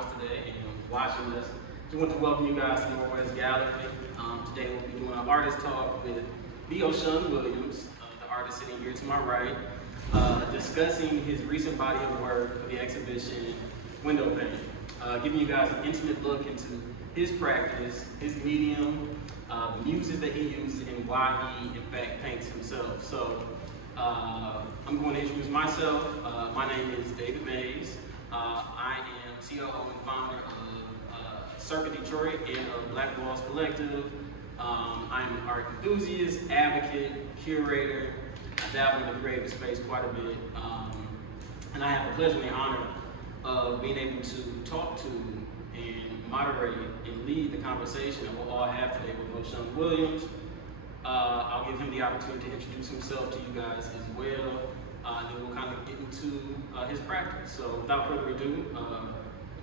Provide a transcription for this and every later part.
house today and watching us. Just want to welcome you guys to the Northwest Gallery. Today we'll be doing an artist talk with the Oshun Williams, the artist sitting here to my right, discussing his recent body of work for the exhibition Window Painting, giving you guys an intimate look into his practice, his medium, the muses that he uses, and why he in fact paints himself. So I'm going to introduce myself. My name is David Mays. I am COO and founder of Circuit Detroit and of Black Walls Collective. I'm an art enthusiast, advocate, curator. I dabble in the creative space quite a bit. And I have the pleasure and the honor of being able to talk to and moderate and lead the conversation that we'll all have today with Oshun Williams. I'll give him the opportunity to introduce himself to you guys as well. Then we'll kind of get into his practice. So without further ado,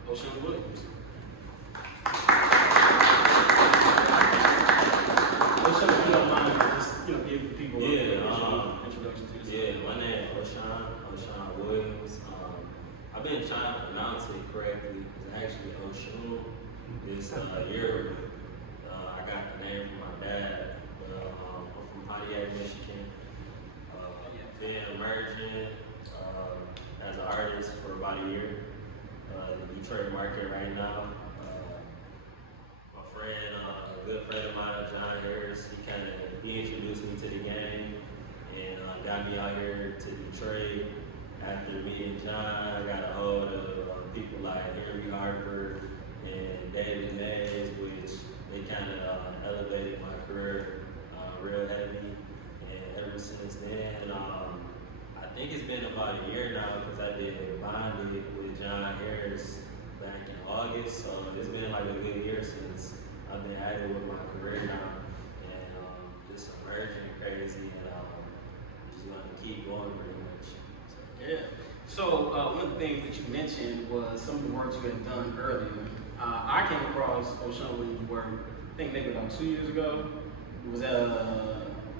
Oshun Williams. Oshun, if you don't mind, just give people an introduction to yourself. Yeah, my name is Oshun Williams. I've been trying to pronounce it correctly. It's actually Oshun. This year, I got the name from my dad. I'm from Pontiac, Michigan. Been emerging as an artist for about a year. The Detroit market right now. My friend, a good friend of mine, John Harris, he introduced me to the game and got me out here to Detroit. After meeting John, I got a hold of people like Henry Harper and David Mays, which they kind of elevated my career real heavy. And ever since then, I think it's been about a year now because I did bonded with John Harris back in August. So it's been like a good year since I've been at it with my career now. And just emerging crazy and just gonna keep going pretty much. Yeah. So one of the things that you mentioned was some of the work you had done earlier. I came across Oshun Williams' work, I think maybe about 2 years ago. It was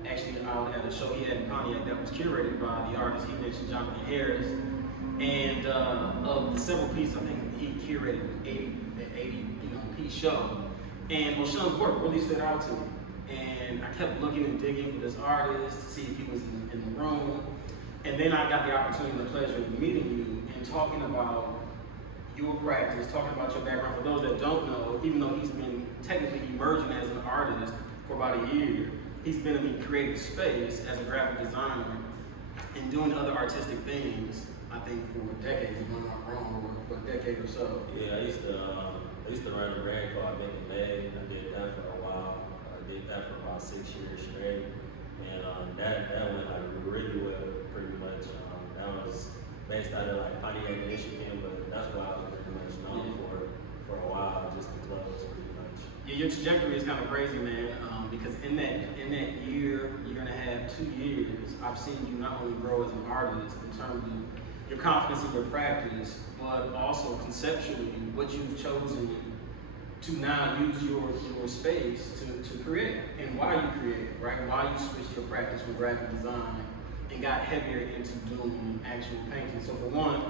actually out at a show he had in Pontiac that was curated by the artist he mentioned, Jonathan Harris. And of the several pieces, I think he curated an 80 piece show. And Oshun's work really stood out to me. And I kept looking and digging for this artist to see if he was in the room. And then I got the opportunity and the pleasure of meeting you and talking about your practice, talking about your background. For those that don't know, even though he's been technically emerging as an artist for about a year, he's been in the creative space as a graphic designer and doing other artistic things, I think, for decades, if I'm not wrong, or a decade or so. Yeah, I used to run a brand called Make It Made. I did that for a while. I did that for about 6 years straight. And that went like really well, pretty much. That was based out of like Pontiac, Michigan, but that's what I was pretty much known for a while, just the clothes, pretty much. Yeah, your trajectory is kind of crazy, man. Because in that year and a half, 2 years, I've seen you not only grow as an artist in terms of your confidence in your practice, but also conceptually what you've chosen to now use your space to create and why you create, right? Why you switched your practice from graphic design and got heavier into doing actual painting. So for one,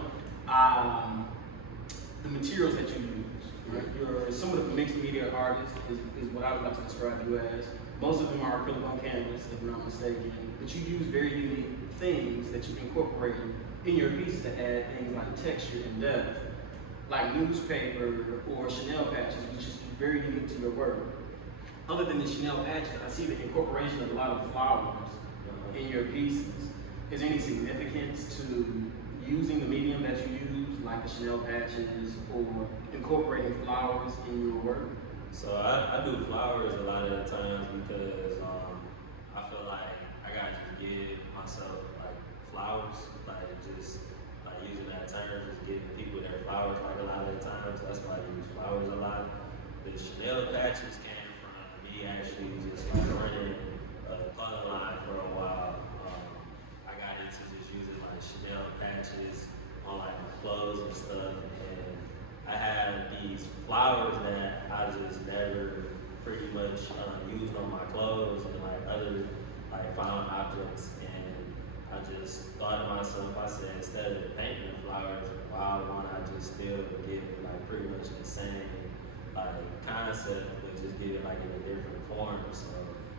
the materials that you use, right? You're somewhat of a mixed media artist is what I would like to describe you as. Most of them are acrylic on canvas, if I'm not mistaken, but you use very unique things that you incorporate in your pieces to add things like texture and depth, like newspaper or Chanel patches, which is very unique to your work. Other than the Chanel patches, I see the incorporation of a lot of flowers in your pieces. Is there any significance to using the medium that you use, like the Chanel patches, or incorporating flowers in your work? So I do flowers a lot of the times because I feel like I gotta just give myself like flowers, like just like using that term, just giving people their flowers like a lot of the times. That's why I use flowers a lot. The Chanel patches came from me actually just like running a clothing line for a while. I got into just using like Chanel patches on like my clothes and stuff, and I had these flowers that I just never pretty much used on my clothes and like other like found objects, and I I just thought to myself, I said, instead of painting the flowers, why won't I just still give it like pretty much the same like concept, but just give it like in a different form. So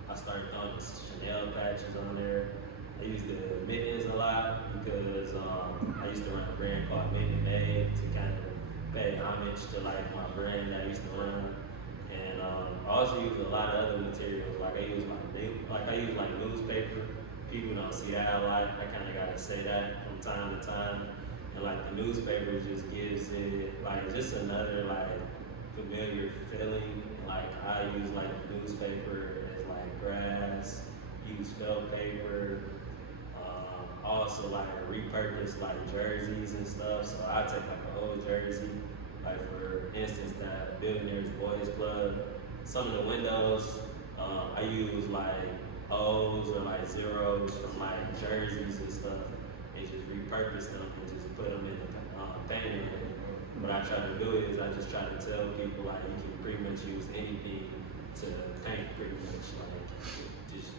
I started throwing the Chanel patches on there. I used the mittens a lot because I used to run a brand called Mitten Day to kind of pay homage to like my brand that I used to run. And I also use a lot of other materials. Like I use like newspaper. People don't see that a lot. I kind of got to say that from time to time. And like the newspaper just gives it like just another like familiar feeling. Like I use like newspaper as like grass. Use felt paper. Also like repurpose like jerseys and stuff. So I take like an old jersey. Like for instance, that Billionaires Boys Club, some of the windows, I use like O's or like zeros from like jerseys and stuff, and just repurpose them and just put them in the painting. What I try to do is I just try to tell people like you can pretty much use anything to paint pretty much. Like just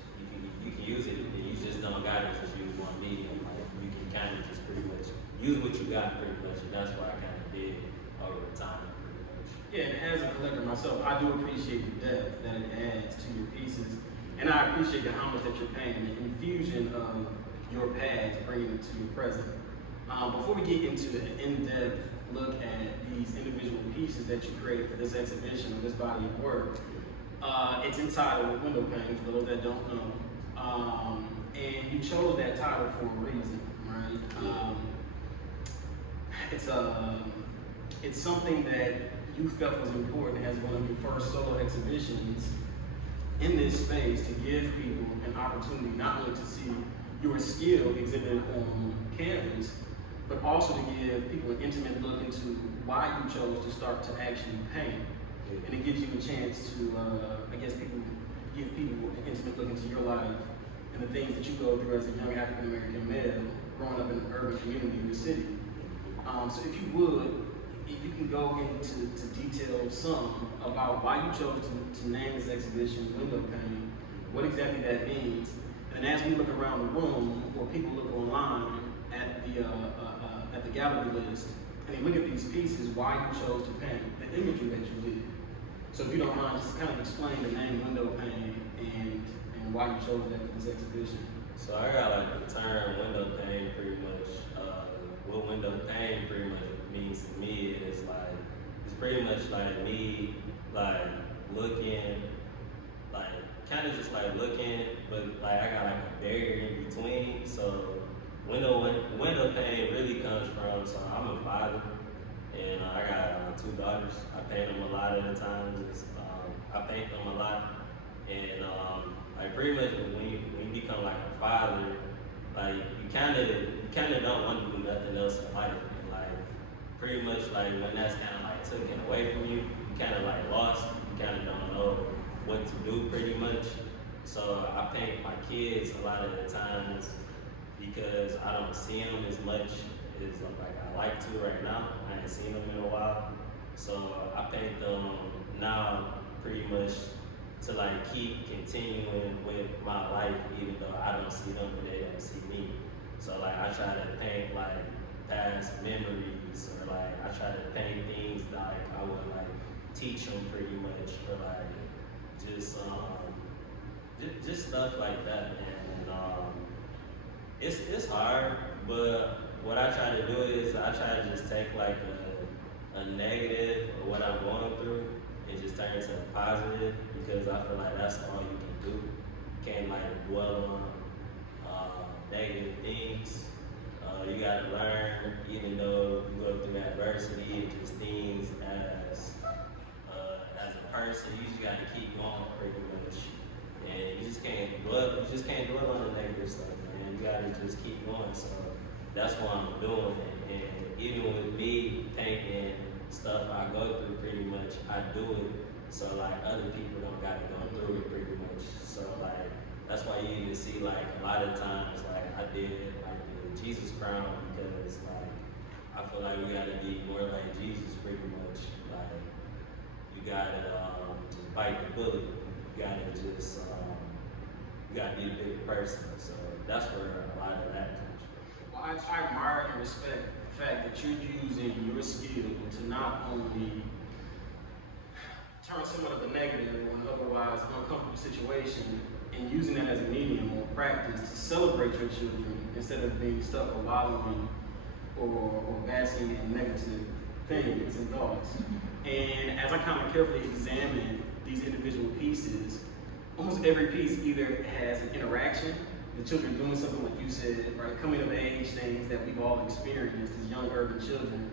you can use it, and you just don't gotta just use one medium. Like you can kind of just pretty much use what you got pretty much, and that's what I kind of did over time, pretty much. Yeah, and as a collector myself, I do appreciate the depth that it adds to your pieces, and I appreciate the homage that you're paying, the infusion of your past, bringing it to your present. Before we get into the in-depth look at these individual pieces that you created for this exhibition or this body of work, it's entitled Window Pane, for those that don't know. And you chose that title for a reason, right? It's something that you felt was important as one of your first solo exhibitions in this space to give people an opportunity not only to see your skill exhibited on canvas, but also to give people an intimate look into why you chose to start to actually paint. And it gives you a chance to, give people an intimate look into your life and the things that you go through as a young African American male growing up in an urban community in the city. So if you would, if you can go into detail some about why you chose to name this exhibition Window Pane, what exactly that means, and as we look around the room or people look online at the gallery list and they look at these pieces, why you chose to paint, the imagery that you did. So if you don't mind, just kind of explain the name Window Pane and why you chose that for this exhibition. So I got like the term window pane pretty much. What window pane pretty much means to me is like it's pretty much like me like looking, like kind of just like looking, but like I got like a barrier in between. So window pane really comes from. So I'm a father, and I got 2 daughters. I paint them a lot of the times. I paint them a lot, and like pretty much when you become like a father, like you kind of don't want to do nothing else in life. And like pretty much like when that's kind of like taken away from you, you kind of like lost. You kind of don't know what to do pretty much. So I paint my kids a lot of the times because I don't see them as much as like I like to right now. I ain't seen them in a while, so I paint them now pretty much to like keep continuing with my life, even though I don't see them and they don't see me. So like I try to paint like past memories, or like I try to paint things like I would like teach them pretty much, or like just stuff like that, man. And it's hard, but what I try to do is I try to just take like a negative of what I'm going through and just turn it to a positive, because I feel like that's all you can do. You can't like dwell on negative things. You gotta learn, even though you go through adversity and just things as a person, you just gotta keep going pretty much. And you just can't dwell on the negative stuff, man. You gotta just keep going. So that's what I'm doing. And even with me painting stuff I go through pretty much, I do it so like other people don't gotta go through it pretty much. So like that's why you even see like a lot of times like I did like the Jesus crown, because like I feel like we gotta be more like Jesus pretty much. Like you gotta just bite the bullet. You gotta just you gotta be a bigger person. So that's where a lot of that comes from. Well, I admire and respect the fact that you're using your skill to not only turn somewhat of a negative or an otherwise uncomfortable situation and using that as a medium or practice to celebrate your children instead of being stuck or wallowing or basking in negative things and thoughts. And as I kind of carefully examine these individual pieces, almost every piece either has an interaction, the children doing something like you said, right, coming of age things that we've all experienced as young urban children,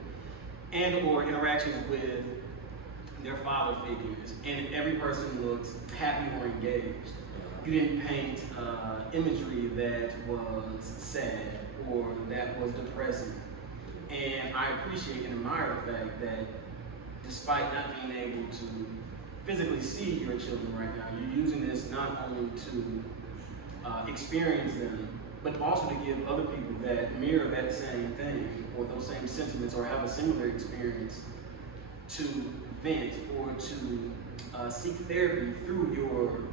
and or interactions with their father figures, and every person looks happy or engaged. You didn't paint imagery that was sad or that was depressing. And I appreciate and admire the fact that despite not being able to physically see your children right now, you're using this not only to experience them, but also to give other people that mirror that same thing or those same sentiments or have a similar experience to vent or to seek therapy through your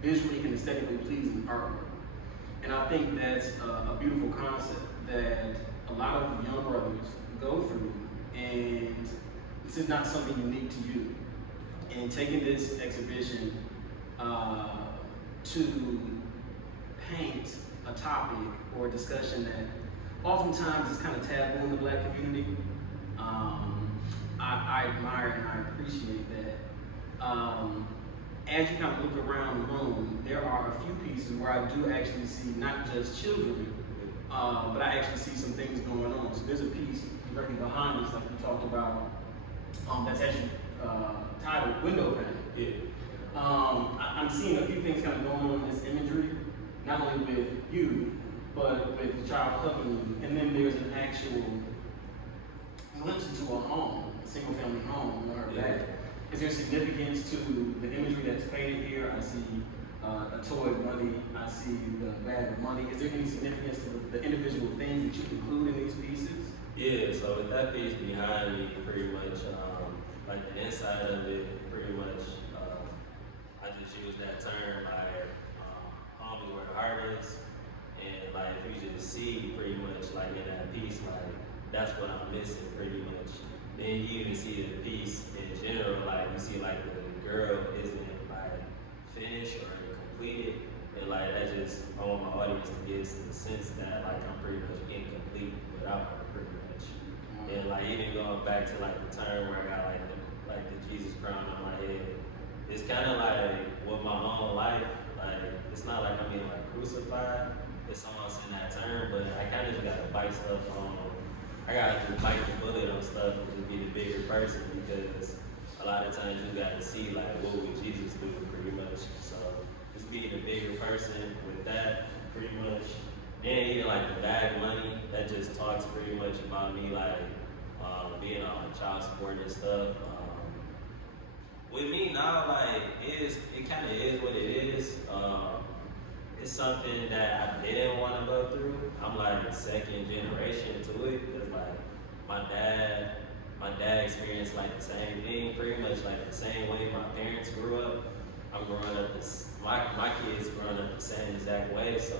visually and aesthetically pleasing artwork. And I think that's a beautiful concept that a lot of young brothers go through, and this is not something unique to you. And taking this exhibition to paint a topic or a discussion that oftentimes is kind of taboo in the Black community, I admire and I appreciate that. As you kind of look around the room, there are a few pieces where I do actually see not just children, but I actually see some things going on. So there's a piece directly behind us, like we talked about, that's actually titled Window Pane. Yeah. I'm seeing a few things kind of going on in this imagery, not only with you, but with the child hugging you. And then there's an actual glimpse into a home, a single family home on our back. Is there significance to the imagery that's painted here? I see a toy bunny, I see the bag of money. Is there any significance to the individual things that you include in these pieces? Yeah, so with that piece behind me, pretty much, like the inside of it, pretty much, I just use that term, like, home is where the heart is, and like, if you just see pretty much, like, in that piece, like, that's what I'm missing, pretty much. Then you even see the piece in general, like, you see, like, the girl isn't, like, finished or completed, and like, that just, I want my audience to get the sense that, like, I'm pretty much incomplete without her, pretty much. And like, even going back to like the term where I got like the Jesus crown on my head, it's kind of like with my own life, like, it's not like I'm being like crucified, it's almost in that term, but I kind of just gotta bite stuff on, I gotta just bite the bullet on stuff and just be the bigger person, because a lot of times you gotta see like, what would Jesus do, pretty much. So just being a bigger person with that, pretty much. And even like the bag money, that just talks pretty much about me, like, being on like child support and stuff. With me now, like, it kind of is what it is. It's something that I didn't want to go through. I'm like second generation to it, because like my dad experienced like the same thing, pretty much like the same way my parents grew up. I'm growing up my kids growing up the same exact way, so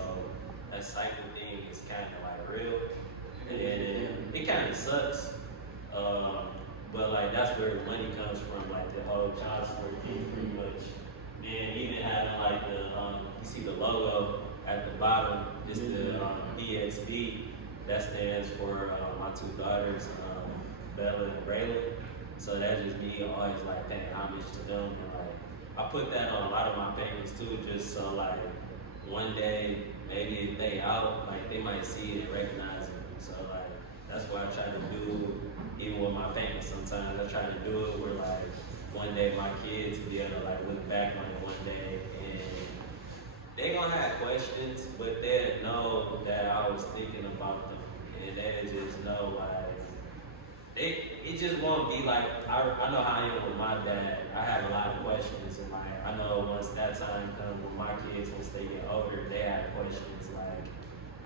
that cycle thing is kind of like real, and it kind of sucks. But like, that's where the money comes from, like the whole child support thing, pretty much. Then even having like the, you see the logo at the bottom, is the EXB, that stands for my two daughters, Bella and Rayla. So that's just me always like paying homage to them. And like, I put that on a lot of my paintings too, just so like one day, maybe if they out, like they might see it and recognize it. So like, that's what I try to do, even with my paintings sometimes. I try to do it where like, one day my kids will be able to like look back on it one day, and they gonna have questions, but they'll know that I was thinking about them, and they'll just know like, it just won't be like, I know how I am with my dad. I have a lot of questions, and like, I know once that time comes with my kids, once they get older, they have questions. Like,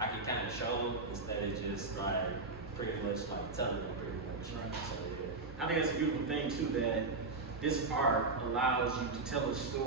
I can kind of show them instead of just like, pretty much like telling them pretty much. Right. So yeah. I think that's a beautiful thing too, that this art allows you to tell a story